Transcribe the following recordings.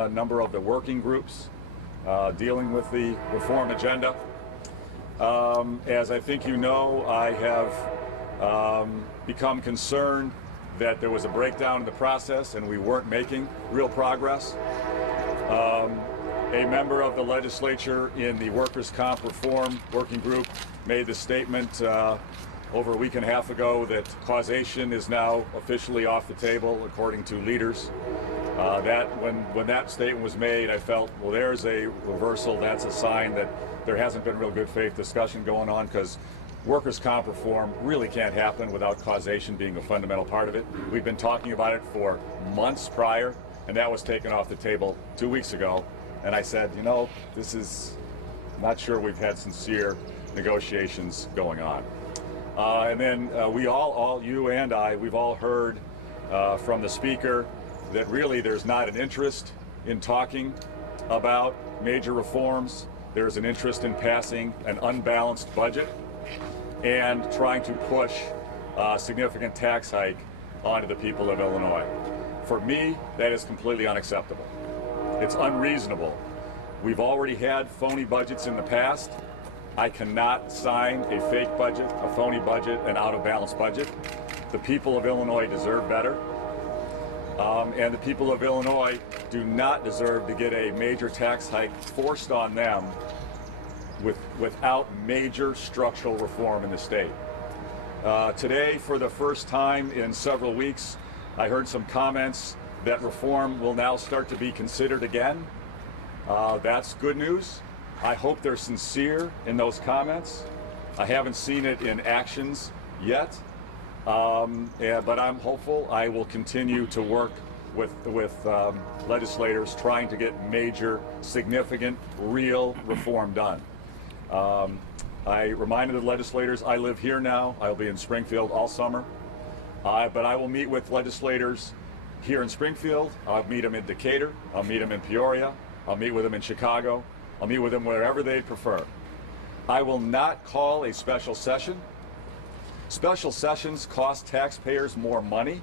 A number of the working groups dealing with the reform agenda. As I think you know, I have become concerned that there was a breakdown in the process and we weren't making real progress. A member of the legislature in the Workers' Comp Reform Working Group made the statement over a week and a half ago that causation is now officially off the table, according to leaders. When that statement was made, I felt, well, there's a reversal. That's a sign that there hasn't been real good faith discussion going on, because workers' comp reform really can't happen without causation being a fundamental part of it. We've been talking about it for months prior, and that was taken off the table 2 weeks ago. And I said, you know, this is not sure we've had sincere negotiations going on. And then we all, you and I, we've all heard from the Speaker that really there's not an interest in talking about major reforms. There's an interest in passing an unbalanced budget and trying to push a significant tax hike onto the people of Illinois. For me, that is completely unacceptable. It's unreasonable. We've already had phony budgets in the past. I cannot sign a fake budget, a phony budget, an out-of-balance budget. The people of Illinois deserve better. And the people of Illinois do not deserve to get a major tax hike forced on them without major structural reform in the state. Today, for the first time in several weeks, I heard some comments that reform will now start to be considered again. That's good news. I hope they're sincere in those comments. I haven't seen it in actions yet. But I'm hopeful. I will continue to work with legislators trying to get major, significant, real reform done. I reminded the legislators I live here now. I'll be in Springfield all summer. But I will meet with legislators here in Springfield. I'll meet them in Decatur. I'll meet them in Peoria. I'll meet with them in Chicago. I'll meet with them wherever they prefer. I will not call a special session. Special sessions cost taxpayers more money.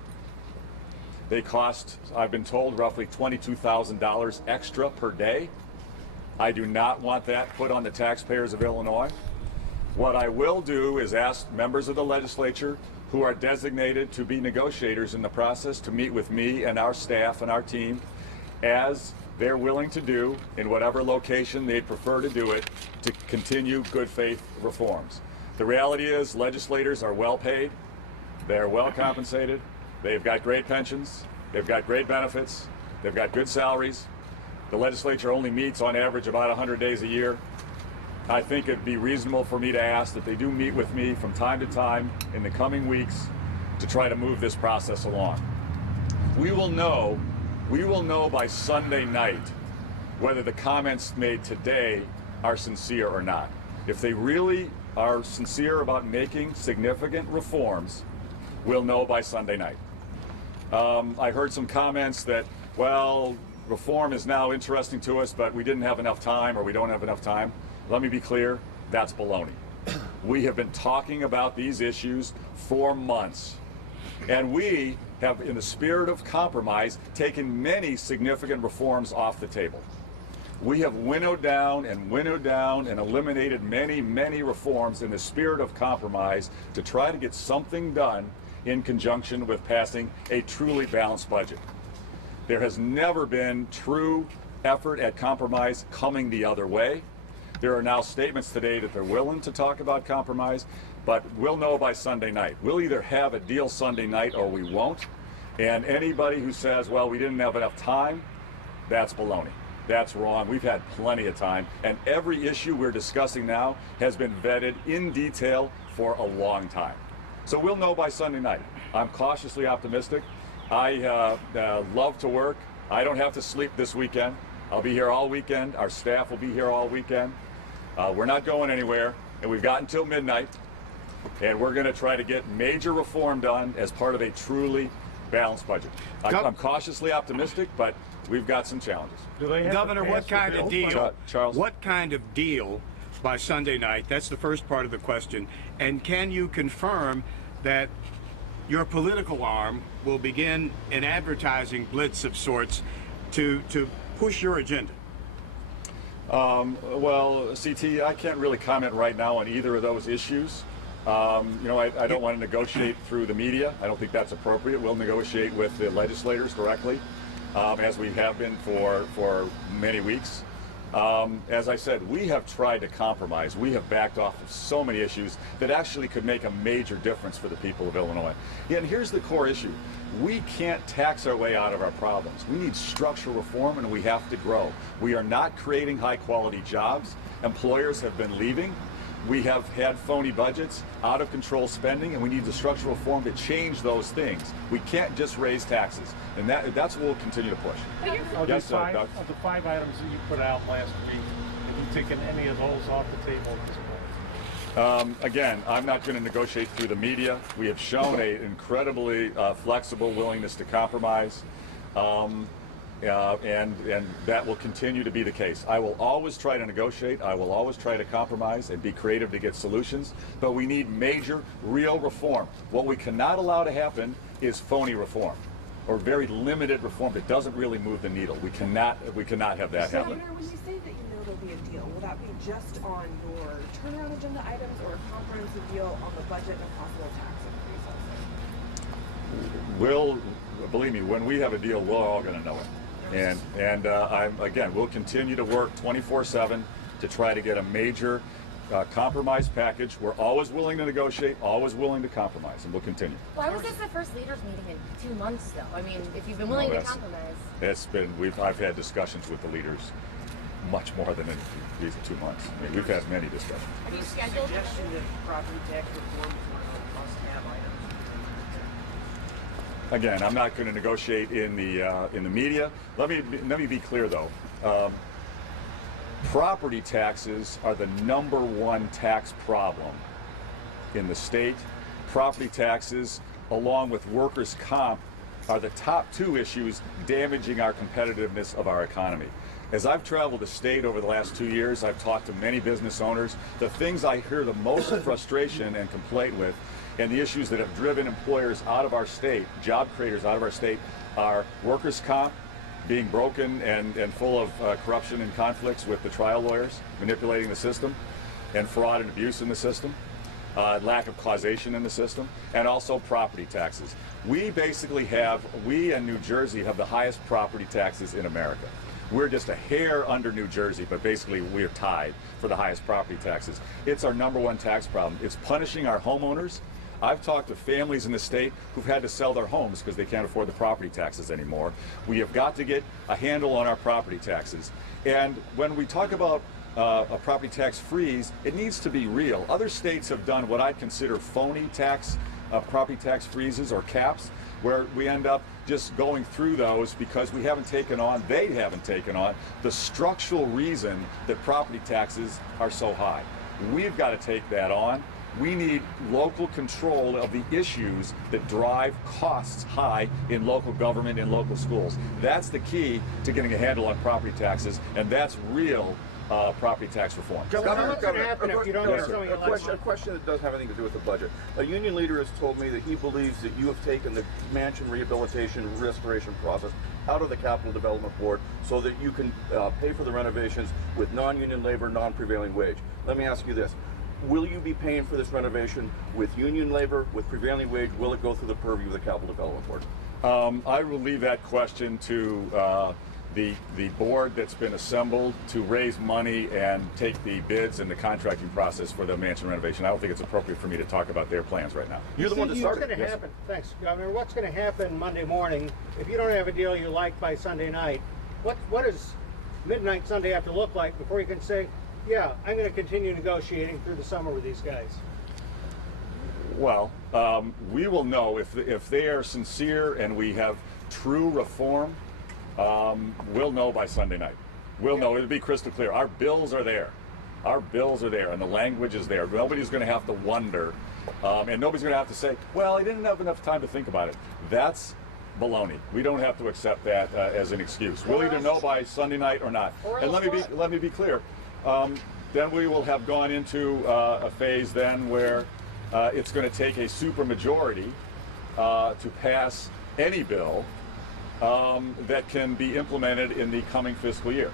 They cost, I've been told, roughly $22,000 extra per day. I do not want that put on the taxpayers of Illinois. What I will do is ask members of the legislature who are designated to be negotiators in the process to meet with me and our staff and our team, as they're willing to do in whatever location they'd prefer to do it, to continue good faith reforms. The reality is legislators are well paid, they're well compensated, they've got great pensions, they've got great benefits, they've got good salaries. The legislature only meets on average about 100 days a year. I think it'd be reasonable for me to ask that they do meet with me from time to time in the coming weeks to try to move this process along. We will know by Sunday night whether the comments made today are sincere or not. If they really are sincere about making significant reforms, we'll know by Sunday night. I heard some comments that, well, reform is now interesting to us, but we didn't have enough time, or we don't have enough time. Let me be clear, that's baloney. We have been talking about these issues for months, and we have, in the spirit of compromise, taken many significant reforms off the table. We have winnowed down and eliminated many, many reforms in the spirit of compromise to try to get something done in conjunction with passing a truly balanced budget. There has never been true effort at compromise coming the other way. There are now statements today that they're willing to talk about compromise, but we'll know by Sunday night. We'll either have a deal Sunday night or we won't. And anybody who says, well, we didn't have enough time, that's baloney. That's wrong. We've had plenty of time, and every issue we're discussing now has been vetted in detail for a long time. So we'll know by Sunday night. I'm cautiously optimistic. I love to work. I don't have to sleep this weekend. I'll be here all weekend. Our staff will be here all weekend. We're not going anywhere, and we've got until midnight, and we're going to try to get major reform done as part of a truly balanced budget. I'm cautiously optimistic, but we've got some challenges. Governor, what kind of deal? Charles? What kind of deal by Sunday night? That's the first part of the question. And can you confirm that your political arm will begin an advertising blitz of sorts to push your agenda? Well, CT, I can't really comment right now on either of those issues. I don't want to negotiate through the media. I don't think that's appropriate. We'll negotiate with the legislators directly, as we have been for many weeks. As I said, we have tried to compromise. We have backed off of so many issues that actually could make a major difference for the people of Illinois. Yeah, and here's the core issue. We can't tax our way out of our problems. We need structural reform, and we have to grow. We are not creating high-quality jobs. Employers have been leaving. We have had phony budgets, out of control spending, and we need the structural reform to change those things. We can't just raise taxes, and that's what we'll continue to push. Of Yes, the Doug. five items that you put out last week, have you taken any of those off the table at this point? Again, I'm not going to negotiate through the media. We have shown an incredibly flexible willingness to compromise, and that will continue to be the case. I will always try to negotiate. I will always try to compromise and be creative to get solutions, but we need major, real reform. What we cannot allow to happen is phony reform, or very limited reform that doesn't really move the needle. We cannot have that happen. Rauner, when you say that you know there'll be a deal, will that be just on your turnaround agenda items or a comprehensive deal on the budget and a possible tax increase also? Believe me, when we have a deal, we're all going to know it. We'll continue to work 24/7 to try to get a major compromise package. We're always willing to negotiate, always willing to compromise, and we'll continue. Why was this the first leaders meeting in 2 months, though? I mean, if you've been willing to compromise. I've had discussions with the leaders much more than in these 2 months. I mean, we've had many discussions. Have you scheduled suggestion that property tax reform is one of the must-have items? Again, I'm not going to negotiate in the media. Let me be clear though. Property taxes are the #1 tax problem in the state. Property taxes, along with workers' comp, are the top 2 issues damaging our competitiveness of our economy. As I've traveled the state over the last 2 years, I've talked to many business owners. The things I hear the most frustration and complaint with, and the issues that have driven employers out of our state, job creators out of our state, are workers' comp being broken and full of corruption and conflicts with the trial lawyers, manipulating the system, and fraud and abuse in the system, lack of causation in the system, and also property taxes. We in New Jersey have the highest property taxes in America. We're just a hair under New Jersey, but basically we're tied for the highest property taxes. It's our #1 tax problem. It's punishing our homeowners. I've talked to families in the state who've had to sell their homes because they can't afford the property taxes anymore. We have got to get a handle on our property taxes. And when we talk about a property tax freeze, it needs to be real. Other states have done what I consider phony property tax freezes or caps, where we end up just going through those because they haven't taken on the structural reason that property taxes are so high. We've got to take that on. We need local control of the issues that drive costs high in local government and local schools. That's the key to getting a handle on property taxes, and that's real property tax reform. Governor, what's going to happen if you don't get something a question that does have anything to do with the budget. A union leader has told me that he believes that you have taken the mansion rehabilitation restoration process out of the Capital Development Board so that you can pay for the renovations with non-union labor, non-prevailing wage. Let me ask you this. Will you be paying for this renovation with union labor, with prevailing wage? Will it go through the purview of the Capital Development Board? I will leave that question to the board that's been assembled to raise money and take the bids and the contracting process for the mansion renovation. I don't think it's appropriate for me to talk about their plans right now. You're the one that started. What's going to happen? Thanks, Governor. What's going to happen Monday morning if you don't have a deal you like by Sunday night? What does midnight Sunday have to look like before you can say, yeah, I'm going to continue negotiating through the summer with these guys? Well, we will know if they are sincere and we have true reform. We'll know by Sunday night. We'll know. It'll be crystal clear. Our bills are there. Our bills are there, and the language is there. Nobody's going to have to wonder, and nobody's going to have to say, well, I didn't have enough time to think about it. That's baloney. We don't have to accept that as an excuse. We'll either know by Sunday night or not. And let me be clear. Then we will have gone into a phase then where it's going to take a supermajority to pass any bill that can be implemented in the coming fiscal year.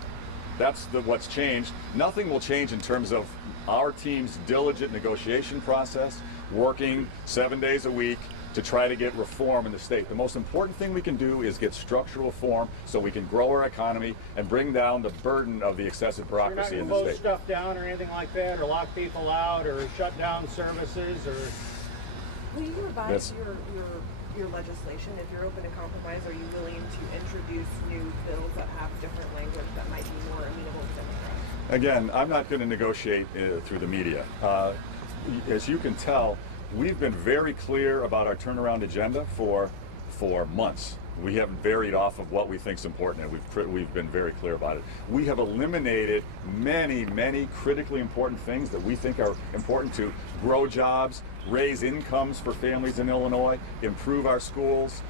That's what's changed. Nothing will change in terms of our team's diligent negotiation process, working 7 days a week to try to get reform in the state. The most important thing we can do is get structural reform so we can grow our economy and bring down the burden of the excessive You're not bureaucracy going in to the close state. stuff down or anything like that, or lock people out, or shut down services, or Will you revise Yes. your legislation? If you're open to compromise, are you willing to introduce new bills that have different language that might be more amenable to Democrats? Again, I'm not going to negotiate through the media. As you can tell, we've been very clear about our turnaround agenda for months. We haven't varied off of what we think is important, and we've been very clear about it. We have eliminated many critically important things that we think are important to grow jobs, raise incomes for families in Illinois, improve our schools,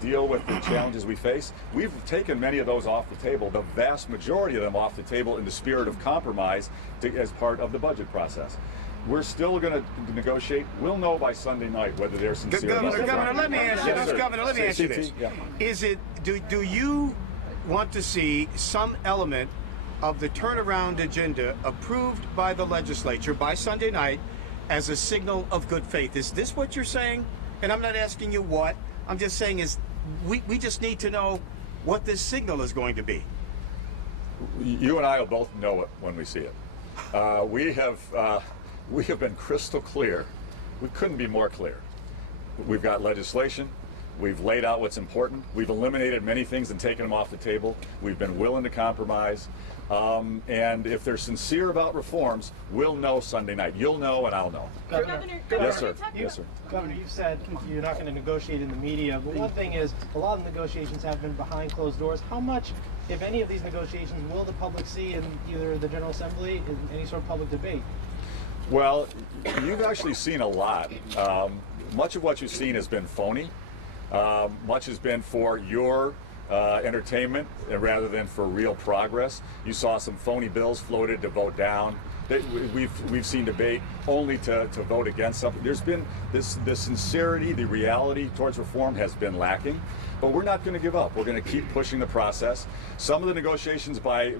deal with the challenges we face. We've taken many of those off the table, the vast majority of them off the table in the spirit of compromise as part of the budget process. We're still going to negotiate. We'll know by Sunday night whether they're sincere. Governor, let me ask you Yes, this. sir. Governor, let me ask you CT, this. yeah. Is it do you want to see some element of the turnaround agenda approved by the legislature by Sunday night as a signal of good faith? Is this what you're saying? And I'm not asking you what. I'm just saying is we just need to know what this signal is going to be. You and I will both know it when we see it. We have been crystal clear. We couldn't be more clear. We've got legislation. We've laid out what's important. We've eliminated many things and taken them off the table. We've been willing to compromise. And if they're sincere about reforms, we'll know Sunday night. You'll know and I'll know. Governor, Yes, sir. you- Yes, sir. Governor, you've said you're not going to negotiate in the media, but one thing is a lot of negotiations have been behind closed doors. How much, if any of these negotiations, will the public see in either the General Assembly, in any sort of public debate? Well, you've actually seen a lot. Much of what you've seen has been phony. Much has been for your entertainment rather than for real progress. You saw some phony bills floated to vote down. We've seen debate only to vote against something. There's been the sincerity, the reality towards reform has been lacking. But we're not going to give up. We're going to keep pushing the process. Some of the negotiations by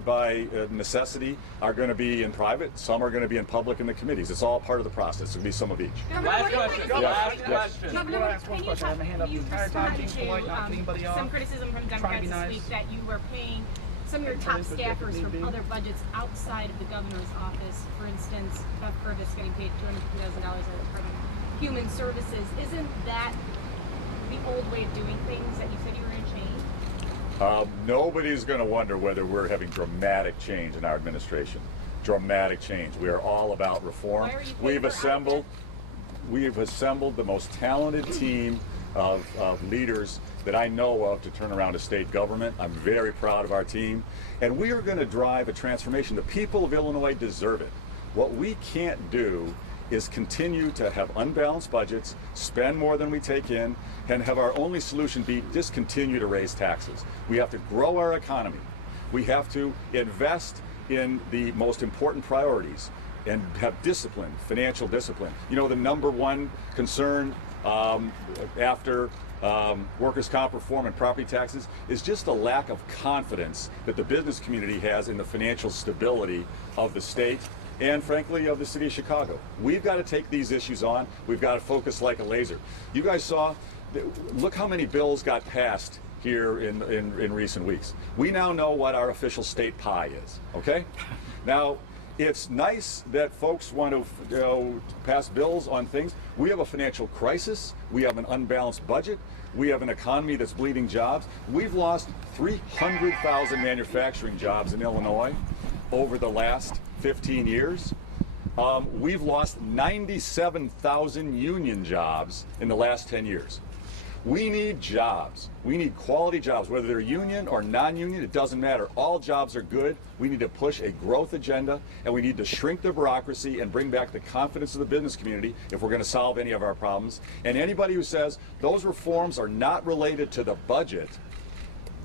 necessity are going to be in private. Some are going to be in public in the committees. It's all part of the process. It'll be some of each. Last question. Last question. Governor, ask one question. I have my hand up the entire time, being polite, not cutting anybody off. Some criticism from trying to be Democrats this nice. week that you were paying some of your top staffers from other budgets outside of the governor's office. For instance, Beth Purvis getting paid $250,000 out of the Department of Human Services. Isn't that the old way of doing things that you said you were going to change? Nobody's going to wonder whether we're having dramatic change in our administration. Dramatic change. We are all about reform. Why are you We've paying for assembled the most talented team of leaders that I know of to turn around a state government. I'm very proud of our team. And we are going to drive a transformation. The people of Illinois deserve it. What we can't do is continue to have unbalanced budgets, spend more than we take in, and have our only solution be just continue to raise taxes. We have to grow our economy. We have to invest in the most important priorities and have discipline, financial discipline. You know, the number one concern after workers' comp reform and property taxes is just a lack of confidence that the business community has in the financial stability of the state and frankly of the city of Chicago. We've got to take these issues on. We've got to focus like a laser. You guys saw, look how many bills got passed here in recent weeks. We now know what our official state pie is, okay? Now, it's nice that folks want to pass bills on things. We have a financial crisis. We have an unbalanced budget. We have an economy that's bleeding jobs. We've lost 300,000 manufacturing jobs in Illinois over the last 15 years. We've lost 97,000 union jobs in the last 10 years. We need jobs. We need quality jobs, whether they're union or non-union, it doesn't matter. All jobs are good. We need to push a growth agenda, and we need to shrink the bureaucracy and bring back the confidence of the business community if we're going to solve any of our problems. And anybody who says those reforms are not related to the budget,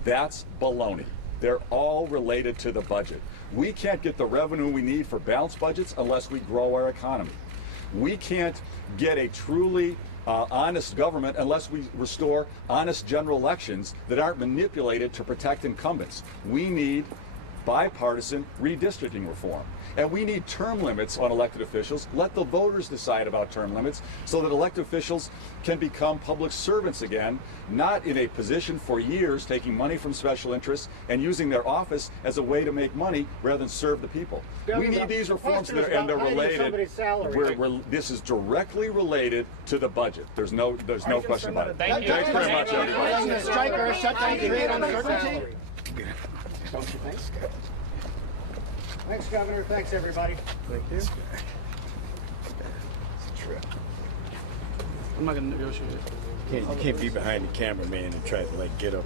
that's baloney. They're all related to the budget. We can't get the revenue we need for balanced budgets unless we grow our economy. We can't get a truly honest government unless we restore honest general elections that aren't manipulated to protect incumbents. We need bipartisan redistricting reform. And we need term limits on elected officials. Let the voters decide about term limits so that elected officials can become public servants again, not in a position for years taking money from special interests and using their office as a way to make money rather than serve the people. We need these reforms, and they're related. This is directly related to the budget. There's no question about it. Thank you. Thanks very much, everybody. A strike or a shutdown create uncertainty? Don't you think? Thanks, Governor. Thanks, everybody. Thank you. I'm not going to negotiate it. You can't be behind the cameraman and try to like get up.